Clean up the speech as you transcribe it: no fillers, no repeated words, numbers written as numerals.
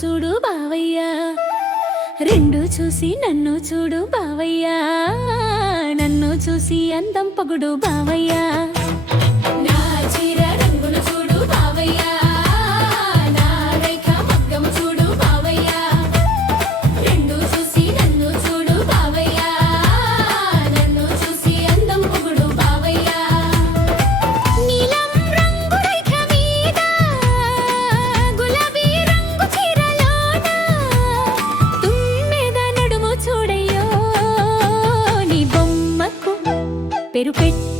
చూడు బావయ్యా, రెండు చూసి నన్ను చూడు బావయ్యా, నన్ను చూసి అందం పొగుడు బావయ్యా. నా చీర రంగును చూడు బావయ్యా, నా రేఖ మగ్గం చూడు బావయ్యా, రెండు చూసి నన్ను చూడు బావయ్యా, నన్ను చూసి అందం పొగుడు బావయ్యా. నీలం రంగు రేఖ మీద గులాబీ రంగు చీరలోన తుమ్మెద నడుము చూడయ్యో, నీ బొమ్మకు పేరు పెట్టి